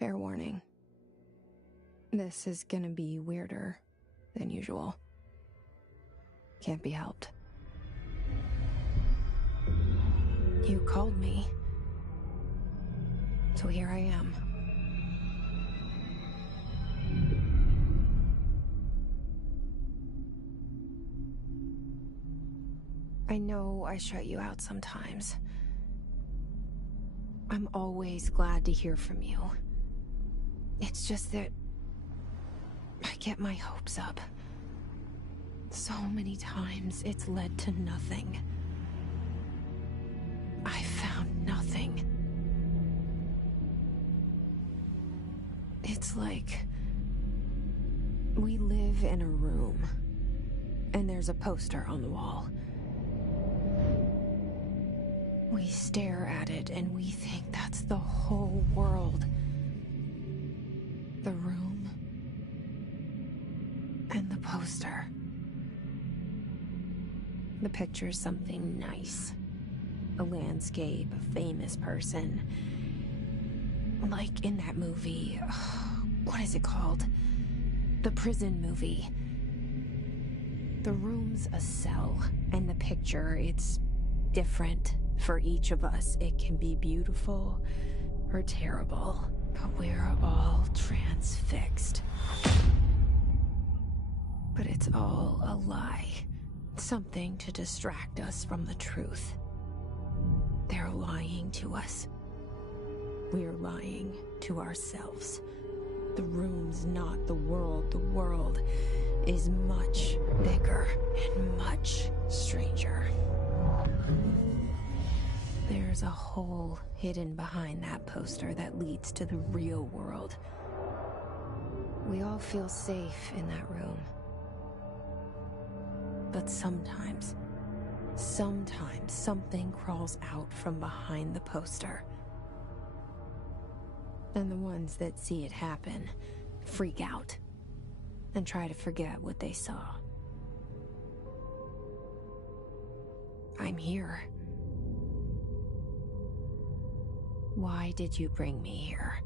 Fair warning. This is gonna be weirder than usual. Can't be helped. You called me. So here I am. I know I shut you out sometimes. I'm always glad to hear from you. It's just that I get my hopes up. So many times it's led to nothing. I found nothing. It's like we live in a room, and there's a poster on the wall. We stare at it and we think that's the whole world. The room and the poster. The picture's something nice. A landscape, a famous person. Like in that movie, what is it called? The prison movie. The room's a cell, and the picture, it's different for each of us. It can be beautiful or terrible, but we're all transfixed. But it's all a lie. Something to distract us from the truth. They're lying to us. We're lying to ourselves. The room's not the world. The world is much bigger and much stranger. There's a hole hidden behind that poster that leads to the real world. We all feel safe in that room. But sometimes something crawls out from behind the poster. And the ones that see it happen freak out and try to forget what they saw. I'm here. Why did you bring me here?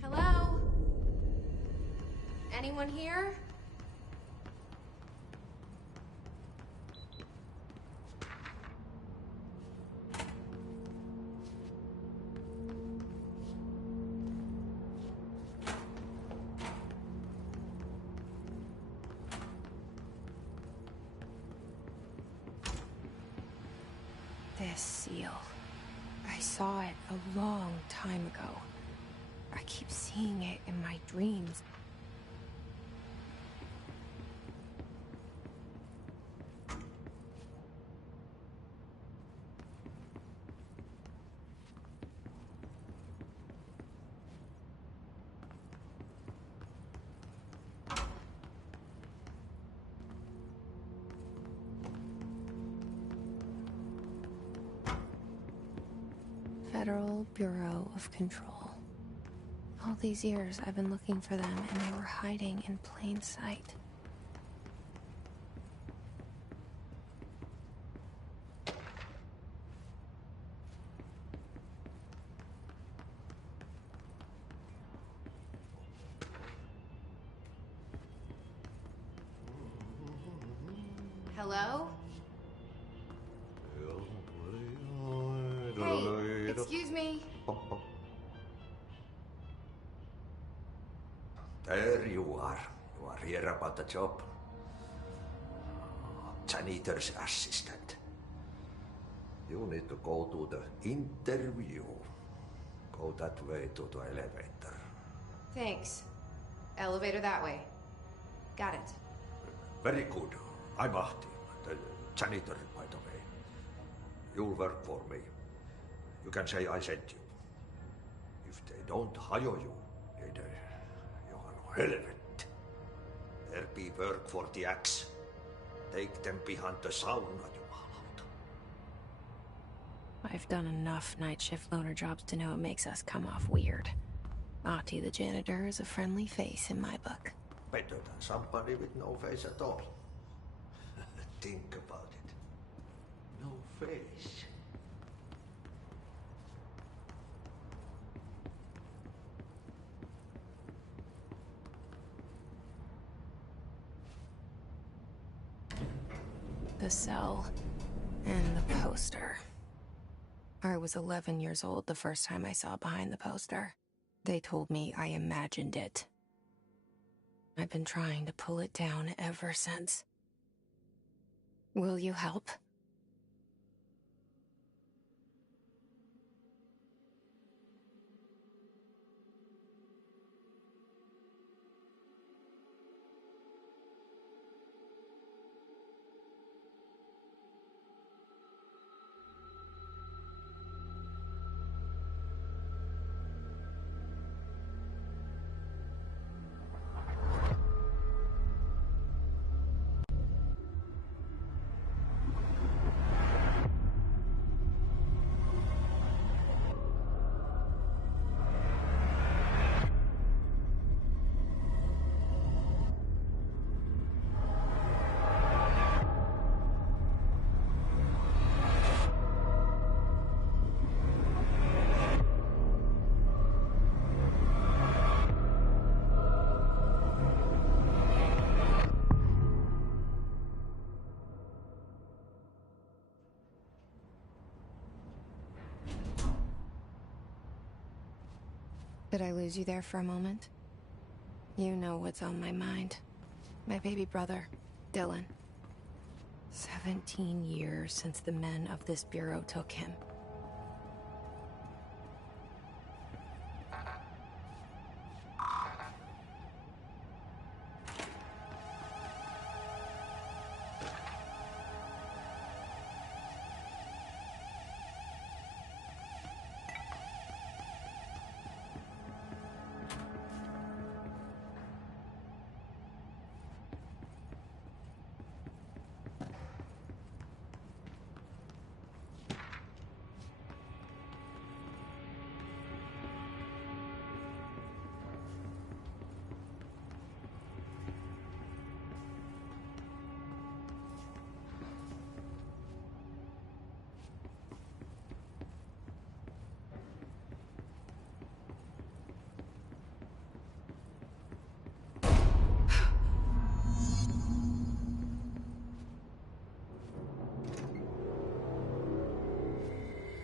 Hello? Anyone here? This seal. I saw it a long time ago. I keep seeing it in my dreams. Federal Bureau of Control. All these years I've been looking for them, and they were hiding in plain sight. Hello? Hey, excuse me. There you are. You are here about the job. Janitor's assistant. You need to go to the interview. Go that way to the elevator. Thanks. Elevator that way. Got it. Very good. I'm Ahti, the janitor, by the way. You'll work for me. You can say I sent you. If they don't hire you, you are no helvet. There be work for the axe. Take them behind the sauna, jumalauta. I've done enough night shift loner jobs to know it makes us come off weird. Ahti the janitor is a friendly face in my book. Better than somebody with no face at all. Think about it. No face. The cell. And the poster. I was 11 years old the first time I saw behind the poster. They told me I imagined it. I've been trying to pull it down ever since. Will you help? Did I lose you there for a moment? You know what's on my mind. My baby brother, Dylan. 17 years since the men of this bureau took him.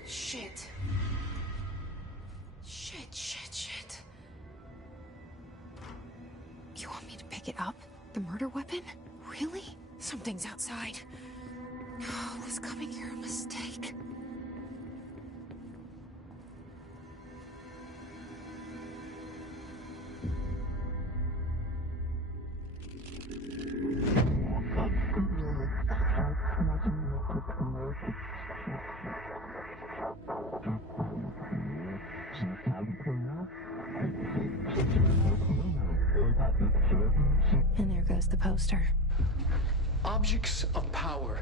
Shit. Shit. You want me to pick it up? The murder weapon? Really? Something's outside. Was coming here a mistake? And there goes the poster. Objects of power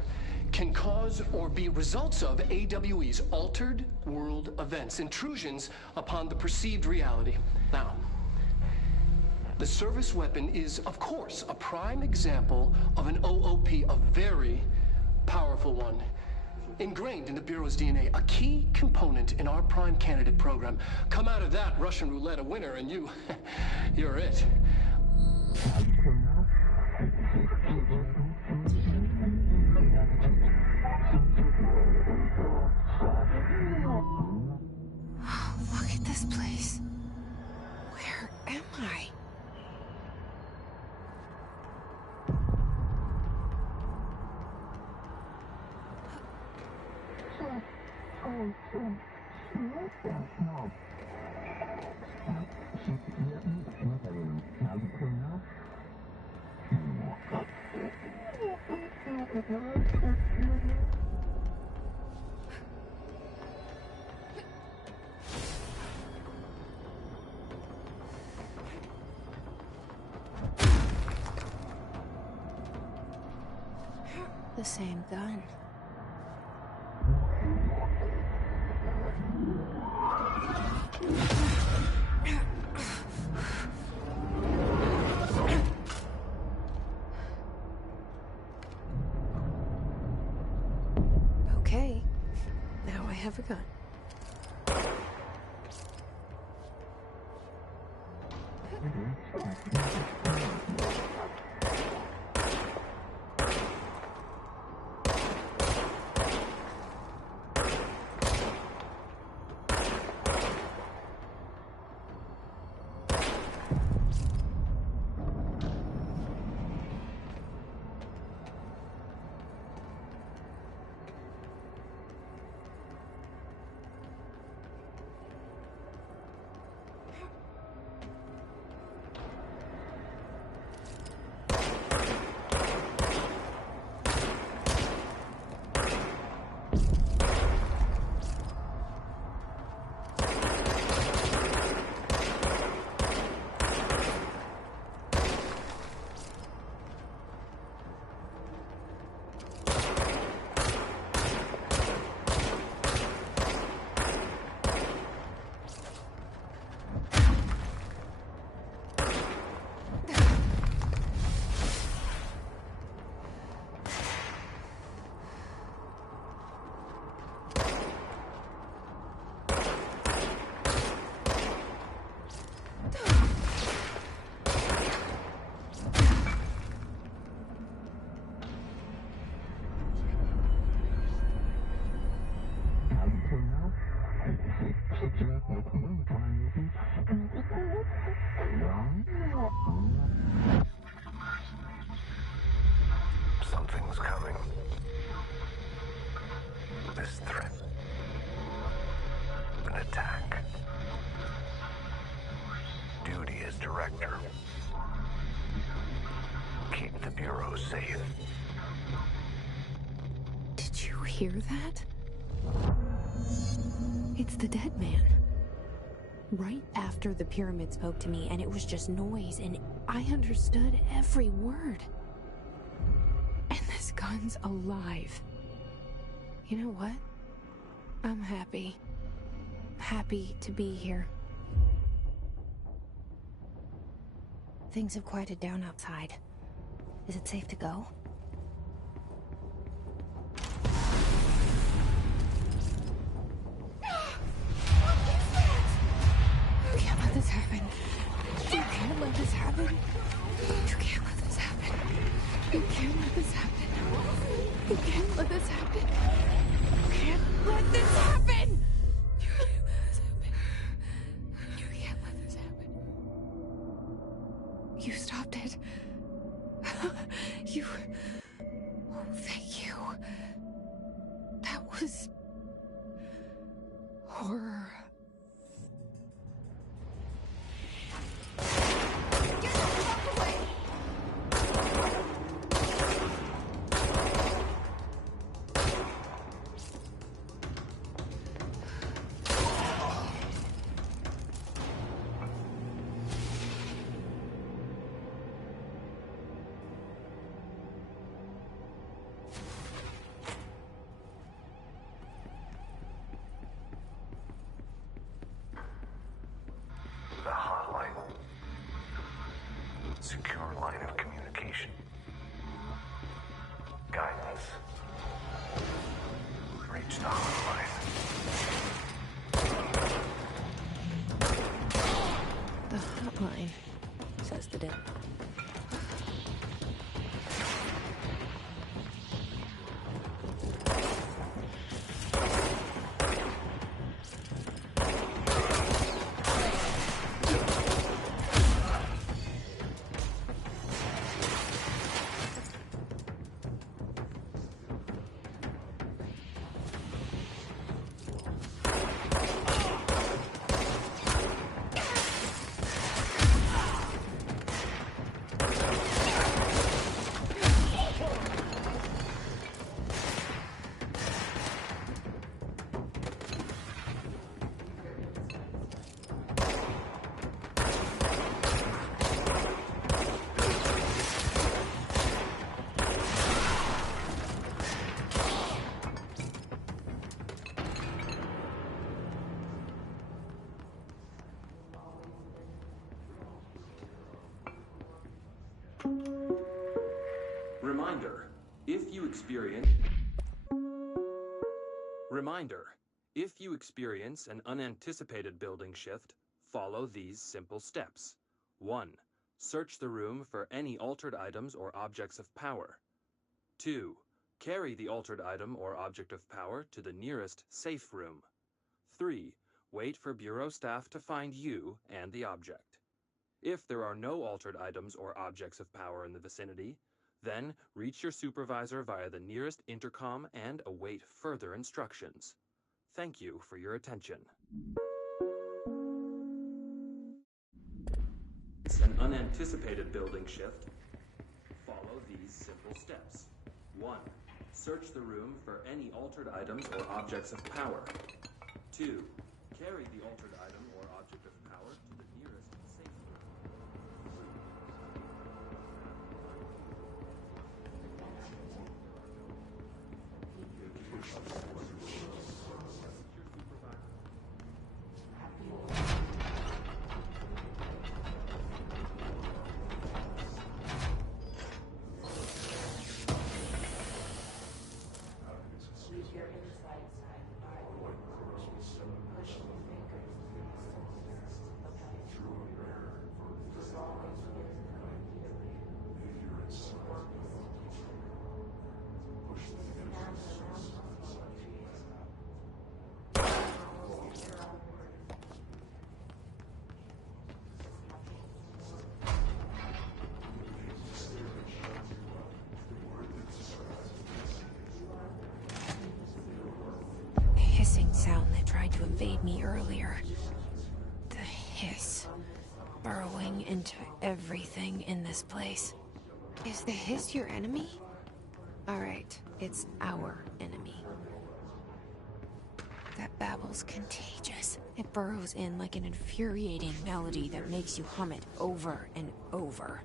can cause or be results of AWE's altered world events, intrusions upon the perceived reality. Now, the service weapon is, of course, a prime example of an OOP, a very powerful one. Ingrained in the Bureau's DNA, a key component in our prime candidate program. Come out of that Russian roulette a winner and you're it. Look at this place. Where am I? The same gun. Okay, now I have a gun. director. Keep the Bureau safe. Did you hear that? It's the dead man. Right after the pyramid spoke to me, and it was just noise, and I understood every word. And this gun's alive. You know what? I'm happy. Happy to be here. Things have quieted down outside. Is it safe to go? You can't let this happen. You can't let this happen. You can't let this happen. You can't let this happen. You can't let this happen. You can't let this happen. You can't let this happen. You can't let this happen. You stopped it. You... Oh, thank you. That was... horror. Get the fuck away! The hotline. Secure line of communication. Guidance. Reach the hotline. The hotline, says the dead. If you experience an unanticipated building shift, follow these simple steps. 1. Search the room for any altered items or objects of power. 2. Carry the altered item or object of power to the nearest safe room. 3. Wait for Bureau staff to find you and the object. If there are no altered items or objects of power in the vicinity, then reach your supervisor via the nearest intercom and await further instructions. Thank you for your attention. It's an unanticipated building shift. Follow these simple steps. 1. Search the room for any altered items or objects of power. 2. Carry the altered item or object of power to the nearest safe Sound that tried to invade me earlier. The hiss. burrowing into everything in this place. Is the hiss your enemy? Alright, it's our enemy. That babble's contagious. It burrows in like an infuriating melody that makes you hum it over and over.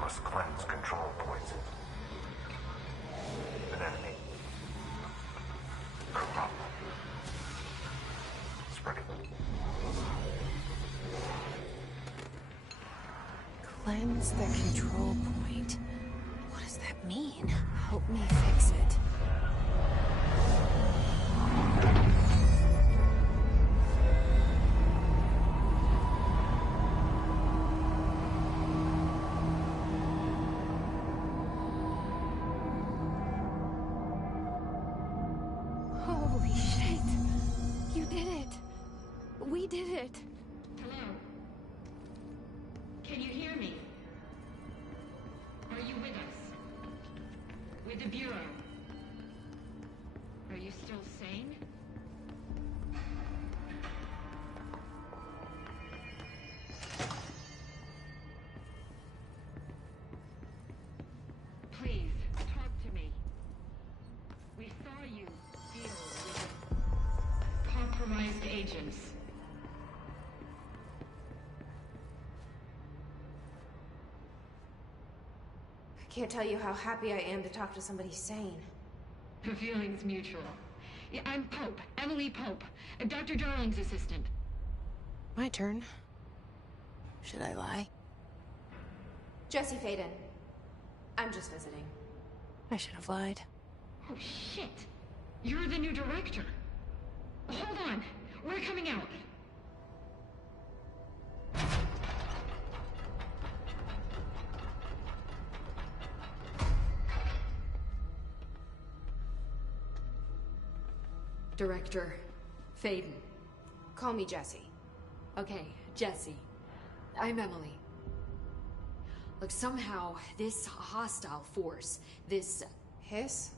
Must cleanse control points. An enemy. Corrupt. Spreading. Cleanse the control point. What does that mean? Help me fix it. Holy shit! You did it! We did it! Hello? Can you hear me? Are you with us? With the Bureau? Are you still sane? Please, talk to me. We saw you deal with compromised agents. I can't tell you how happy I am to talk to somebody sane. The feeling's mutual. Yeah, I'm Pope, Emily Pope, Dr. Darling's assistant. My turn. Should I lie? Jesse Faden. I'm just visiting. I should have lied. Oh, shit. You're the new director. Hold on. We're coming out. Director Faden. Call me Jesse. Okay, Jesse. I'm Emily. Look, somehow this hostile force, this... Hiss?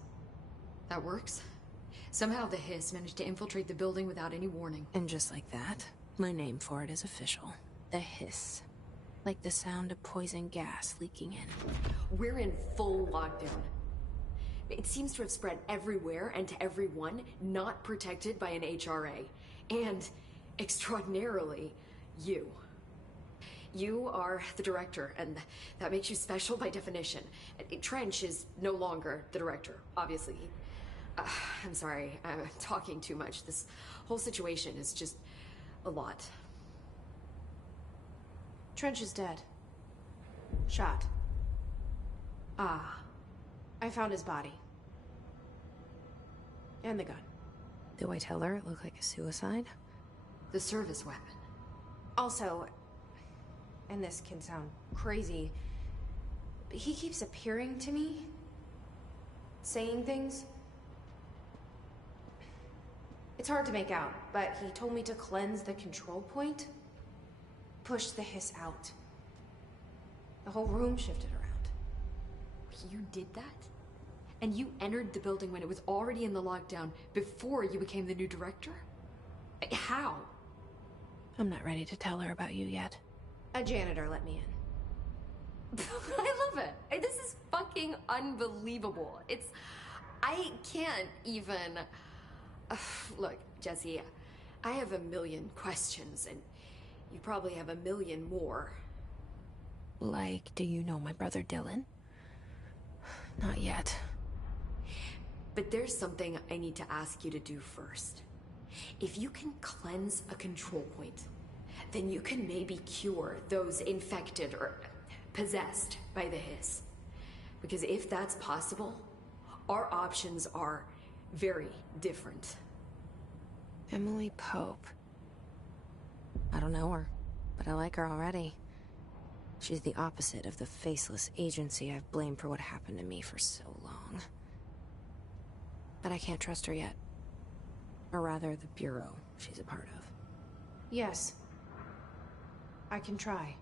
that works? Somehow the hiss managed to infiltrate the building without any warning. And just like that, my name for it is official. The hiss. Like the sound of poison gas leaking in. We're in full lockdown. It seems to have spread everywhere and to everyone not protected by an HRA. And, extraordinarily, you. You are the director, and that makes you special by definition. Trench is no longer the director, obviously. I'm sorry, I'm talking too much. This whole situation is just a lot. Trench is dead. Shot. Ah. I found his body. And the gun. Do I tell her it looked like a suicide? The service weapon. Also, and this can sound crazy, but he keeps appearing to me, saying things. It's hard to make out, but he told me to cleanse the control point, push the hiss out. The whole room shifted around. You did that? And you entered the building when it was already in the lockdown before you became the new director? How? I'm not ready to tell her about you yet. A janitor let me in. I love it. This is fucking unbelievable. I can't even... Look, Jesse, I have a million questions, and You probably have a million more. Like, do you know my brother Dylan? Not yet. But there's something I need to ask you to do first. If you can cleanse a control point, then you can maybe cure those infected or possessed by the hiss. Because if that's possible, our options are very different. Emily Pope. I don't know her, but I like her already. She's the opposite of the faceless agency I've blamed for what happened to me for so long. But I can't trust her yet. Or rather, the Bureau she's a part of. Yes. I can try.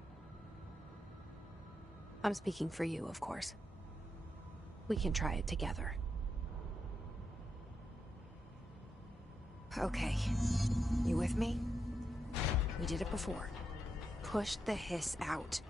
I'm speaking for you, of course. We can try it together. Okay. You with me? We did it before. Push the hiss out.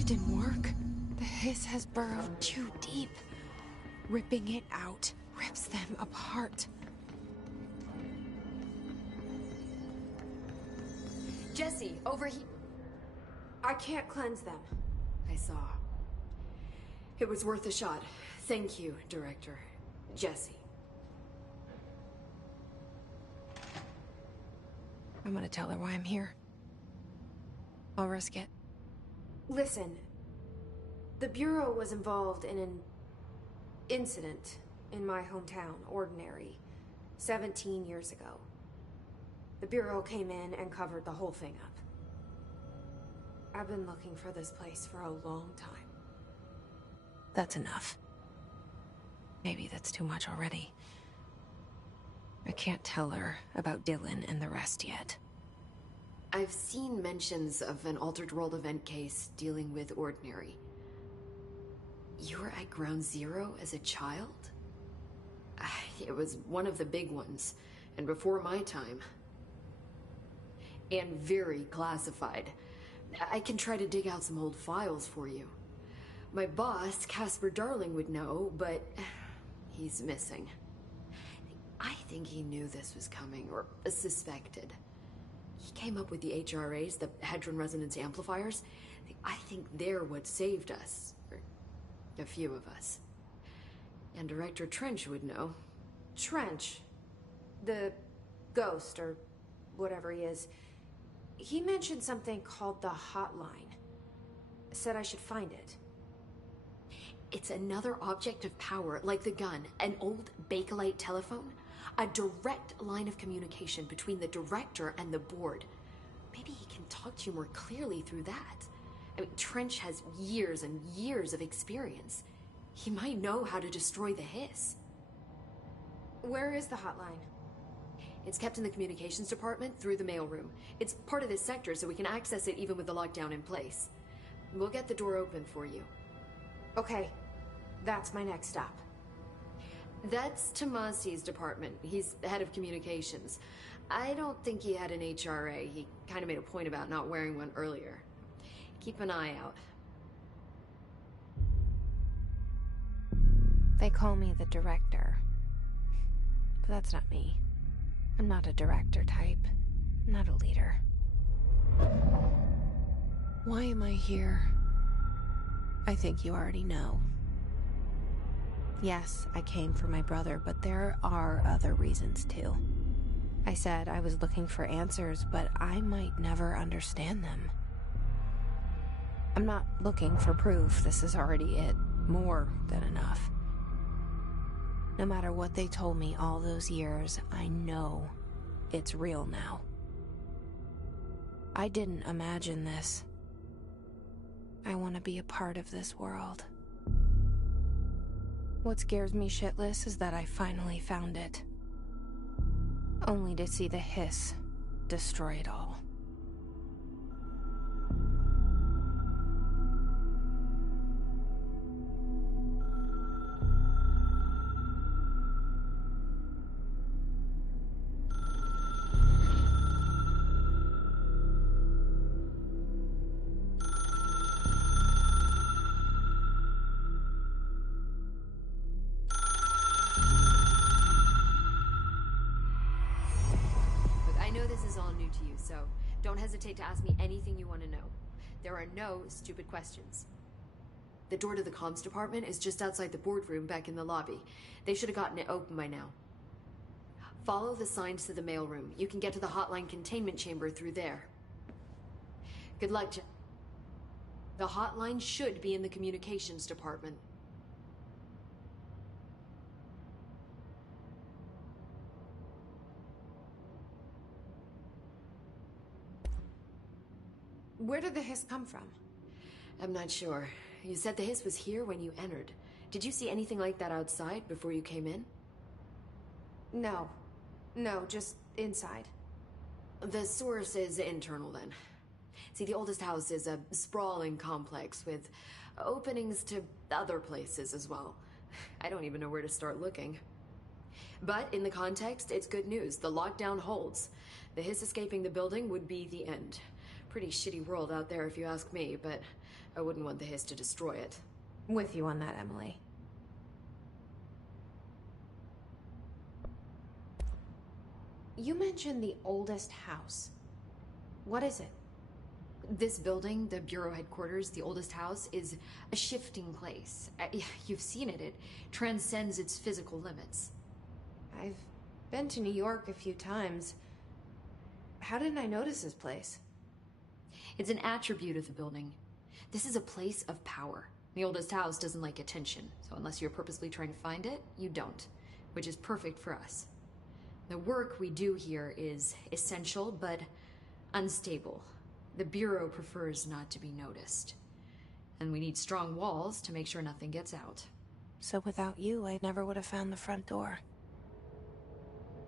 It didn't work. The hiss has burrowed too deep. Ripping it out rips them apart. Jesse, over here. I can't cleanse them. I saw. It was worth a shot. Thank you, Director. Jesse. I'm gonna tell her why I'm here. I'll risk it. Listen, the Bureau was involved in an incident in my hometown, Ordinary, 17 years ago. The Bureau came in and covered the whole thing up. I've been looking for this place for a long time. That's enough. Maybe that's too much already. I can't tell her about Dylan and the rest yet. I've seen mentions of an Altered World event case dealing with Ordinary. You were at Ground Zero as a child? It was one of the big ones, and before my time. And very classified. I can try to dig out some old files for you. My boss, Casper Darling, would know, but he's missing. I think he knew this was coming, or suspected. He came up with the HRAs, the Hadron Resonance Amplifiers. I think they're what saved us. Or a few of us. And Director Trench would know. Trench? The ghost, or whatever he is. He mentioned something called the Hotline. Said I should find it. It's another object of power, like the gun, an old Bakelite telephone. A direct line of communication between the director and the board. Maybe he can talk to you more clearly through that. I mean, Trench has years and years of experience. He might know how to destroy the hiss. Where is the hotline? It's kept in the communications department through the mailroom. It's part of this sector, so we can access it even with the lockdown in place. We'll get the door open for you. Okay, that's my next stop. That's Tomasi's department. He's head of communications. I don't think he had an HRA. He kind of made a point about not wearing one earlier. Keep an eye out. They call me the director. But that's not me. I'm not a director type. I'm not a leader. Why am I here? I think you already know. Yes, I came for my brother, but there are other reasons too. I said I was looking for answers, but I might never understand them. I'm not looking for proof. This is already it. More than enough. No matter what they told me all those years, I know it's real now. I didn't imagine this. I want to be a part of this world. What scares me shitless is that I finally found it. Only to see the hiss destroy it all. to you, so don't hesitate to ask me anything you want to know. There are no stupid questions. The door to the comms department is just outside the boardroom back in the lobby. They should have gotten it open by now. Follow the signs to the mailroom. You can get to the hotline containment chamber through there. Good luck, The hotline should be in the communications department. Where did the hiss come from? I'm not sure. You said the hiss was here when you entered. Did you see anything like that outside before you came in? No. No, just inside. The source is internal then. See, the oldest house is a sprawling complex with openings to other places as well. I don't even know where to start looking. But in the context, it's good news. The lockdown holds. The hiss escaping the building would be the end. Pretty shitty world out there if you ask me, but I wouldn't want the hiss to destroy it. With you on that, Emily. You mentioned the oldest house. What is it? This building, the Bureau headquarters, the oldest house, is a shifting place. You've seen it. It transcends its physical limits. I've been to New York a few times. How didn't I notice this place? It's an attribute of the building. This is a place of power. The oldest house doesn't like attention, so unless you're purposely trying to find it, you don't, which is perfect for us. The work we do here is essential, but unstable. The Bureau prefers not to be noticed. And we need strong walls to make sure nothing gets out. So without you, I never would have found the front door.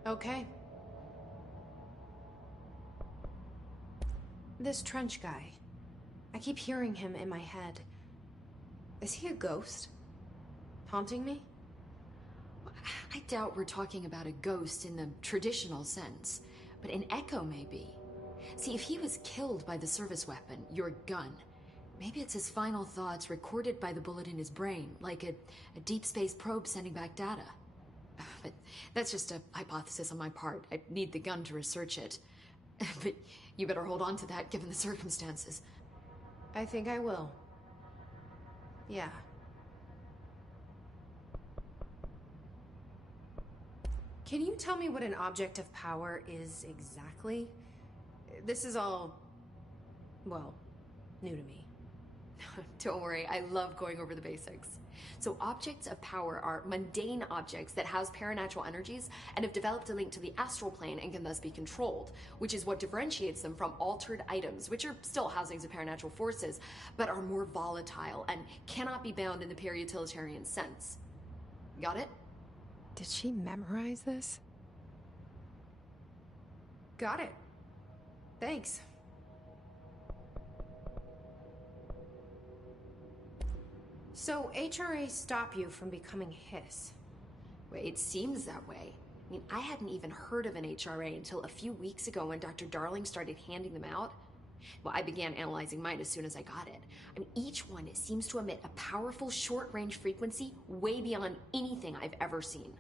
Okay. This Trench guy. I keep hearing him in my head. Is he a ghost? Haunting me? I doubt we're talking about a ghost in the traditional sense, but an echo maybe. See, if he was killed by the service weapon, your gun, maybe it's his final thoughts recorded by the bullet in his brain, like a deep space probe sending back data. But that's just a hypothesis on my part. I need the gun to research it. But you better hold on to that given the circumstances. I think I will. Yeah. Can you tell me what an object of power is exactly? This is all, well, new to me. Don't worry, I love going over the basics. So objects of power are mundane objects that house paranatural energies and have developed a link to the astral plane and can thus be controlled, which is what differentiates them from altered items, which are still housings of paranatural forces, but are more volatile and cannot be bound in the peri-utilitarian sense. Got it? Did she memorize this? Got it. Thanks. So, HRA stop you from becoming Hiss? Well, it seems that way. I mean, I hadn't even heard of an HRA until a few weeks ago when Dr. Darling started handing them out. Well, I began analyzing mine as soon as I got it. I mean, each one seems to emit a powerful short-range frequency way beyond anything I've ever seen.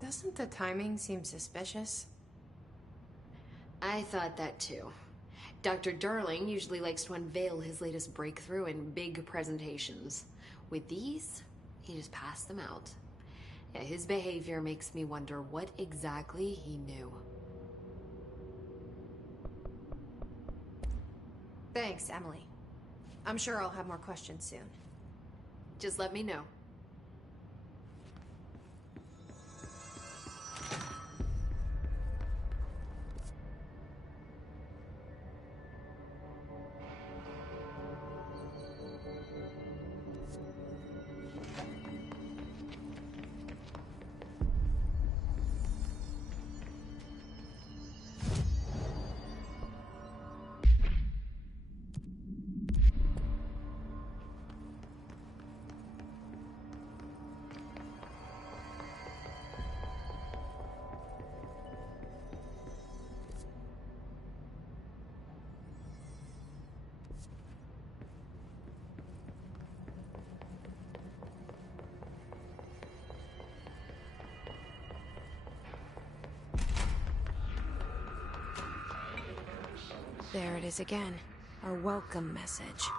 Doesn't the timing seem suspicious? I thought that too. Dr. Darling usually likes to unveil his latest breakthrough in big presentations. With these, he just passed them out. Yeah, his behavior makes me wonder what exactly he knew. Thanks, Emily. I'm sure I'll have more questions soon. Just let me know. There it is again. Our welcome message.